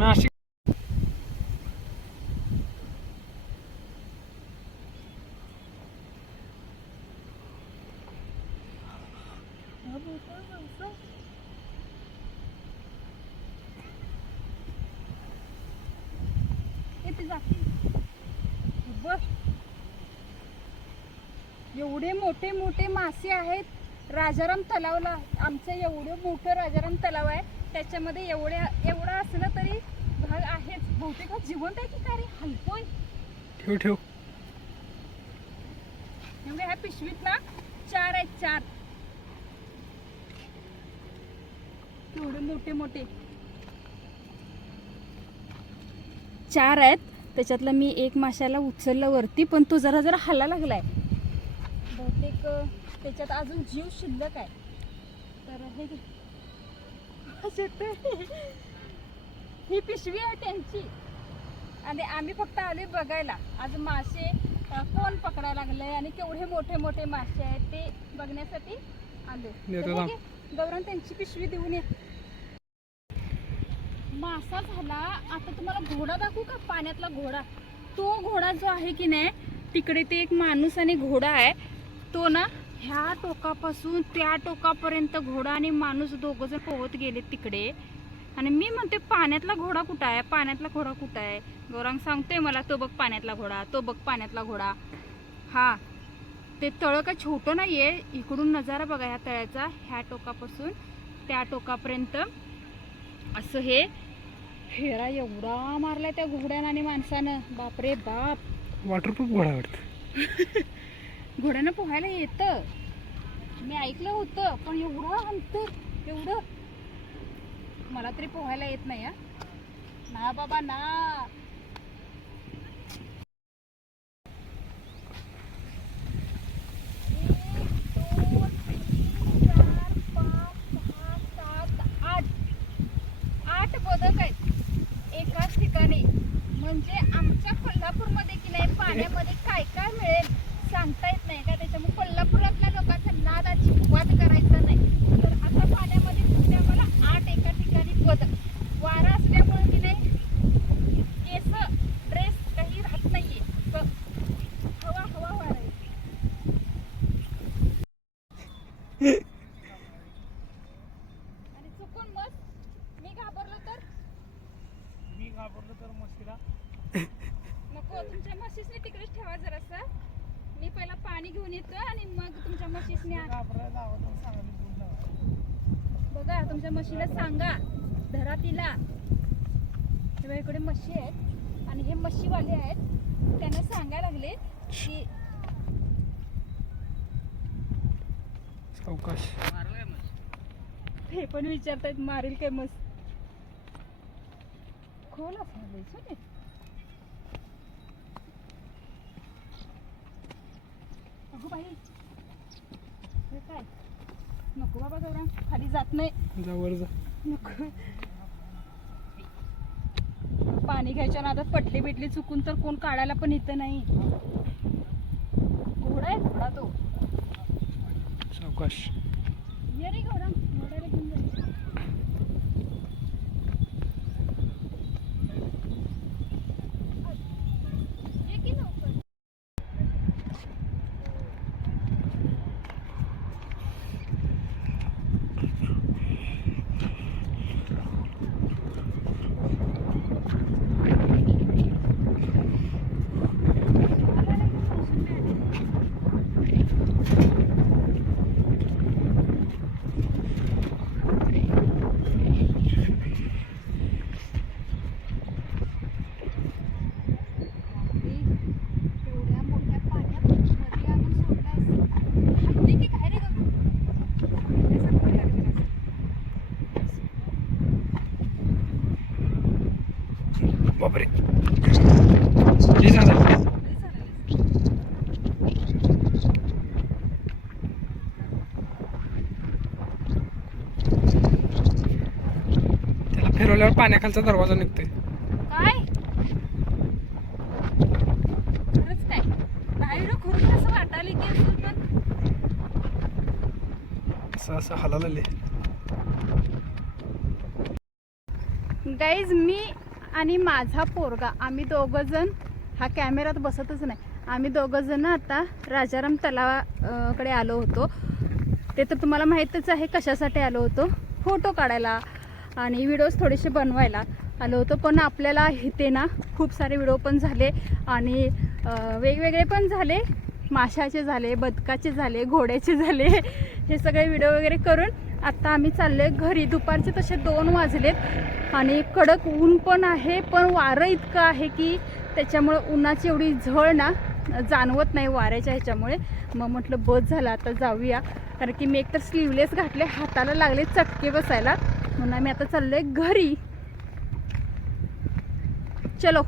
नाशिक एवढे मोठे मोठे मासे आहेत राजाराम तलावला. आमचं एवढं मोठं राजाराम तलाव आहे, त्याच्यामध्ये एवढं असलं तरी भाग आहेच. बहुतेक जिवंत आहे की काय रे, हलतोय. ठेव ठेव. एवढे ह्या पिशवीत ना 4 आहेत, 4. एवढे मोठे मोठे 4 आहेत. त्याच्यातला मी एक माशाला उचलला वरती, पण तो जरा जरा हला लागलाय. बहुतेक त्याच्यात अजून जीव शिल्लक आहे. तर हे ही पिशवी आहे त्यांची, आणि आम्ही फक्त आलोय बघायला. आज मासे कोण पकडायला लागलंय आणि केवढे मोठे मोठे मासे आहेत ते बघण्यासाठी आलोय. गौरव त्यांची पिशवी देऊन ये. मासा झाला. आता तुम्हाला घोडा दाखवू का, पाण्यातला घोडा. तो घोडा जो आहे की नाही, तिकडे ते एक माणूस आणि घोडा आहे. तो ना ह्या टोकापासून त्या टोकापर्यंत घोडा आणि माणूस दोघं जण पोहत गेले तिकडे. आणि मी म्हणते पाण्यातला घोडा कुठं आहे, पाण्यातला घोडा कुठं आहे. गौरांग सांगतोय मला, तो बघ पाण्यातला घोडा, तो बघ पाण्यातला घोडा. हा, ते तळ काय छोटं नाहीये. इकडून नजारा बघा ह्या तळ्याचा, ह्या टोकापासून त्या टोकापर्यंत असं हे फेरा एवढा मारलाय त्या घोड्यानं आणि माणसानं. बापरे बाप. वॉटरप्रूफ घोडा वाटतं. घोड्यानं पोहायला येतं, मी ऐकलं होतं, पण एवढं अंतर, एवढं मला तरी पोहायला येत नाही. ना बाबा ना. आठ बदक आहेत एकाच ठिकाणी. म्हणजे आमच्या कोल्हापूरमध्ये की नाही पाण्यामध्ये काय काय मिळेल सांगता येत नाही का. त्याच्यामुळे कोल्हापुरातल्या लोकांचा नाद अजिबात करायचा नाही. तर आता पाण्यामध्ये दिसते आम्हाला 8 एका ठिकाणी बदक. वारा असल्यामुळे की नाही केस ड्रेस काही राहत नाहीये. हवा हवा वारा आहे. आणि चुकून मग मी घाबरलो तर मस्तीला नको. तुमच्या म्हशीसने तिकडेच ठेवा जरासं. मी पहिला पाणी घेऊन येतो आणि मग तुमच्या म्हशीसने बघा. तुमच्या म्हशीला सांगा धरा तिला. तेव्हा इकडे म्हशी आहेत आणि हे म्हशीवाले आहेत, त्यांना सांगायला लागले की सावकाश. हे पण विचारतायत मारेल काय मस्त. खोल असं अगो बाई. हे काय नको बाबा, गौरव खाली जात नाही. जावर जा. नको. पाणी घ्यायच्या नादात पटली बिटली चुकून तर कोण काढायला पण इथं नाही. घोडा आहे घोडा तो. सावकाश. ये रे गौरव, घोड्याला घेऊन जा. बापरे. त्याला फिरवल्यावर पाण्याखालचा दरवाजा निघतोय. काय खरंच काय बाहेर खरंच असं वाटायला की असं असं हलाले. गाईज मी आणि माझा पोरगा आम्ही दोघं जण, हा कॅमेरात बसतच नाही, आम्ही दोघं जण आता राजाराम तलावाकडे आलो होतो. ते तर तुम्हाला माहीतच आहे कशासाठी आलो होतो, फोटो काढायला आणि व्हिडिओज थोडेसे बनवायला आलो होतो. पण आपल्याला इथे ना खूप सारे व्हिडिओ पण झाले आणि वेगवेगळे पण झाले, माशाचे झाले, बदकाचे झाले, घोड्याचे झाले, हे सगळे व्हिडिओ वगैरे करून आत्ता आम्ही चाललो आहे घरी. दुपारचे तसे 2 वाजलेत आणि कडक ऊन पण आहे, पण वारं इतकं आहे की त्याच्यामुळं उन्हाची एवढी झळ ना जाणवत नाही वाऱ्याच्या ह्याच्यामुळे. मग म्हटलं बस झालं आता जाऊया, कारण की मी एकतर स्लीवलेस घातले, हाताला लागले चटके बसायला, म्हणून आम्ही आता चाललो आहे घरी. चलो.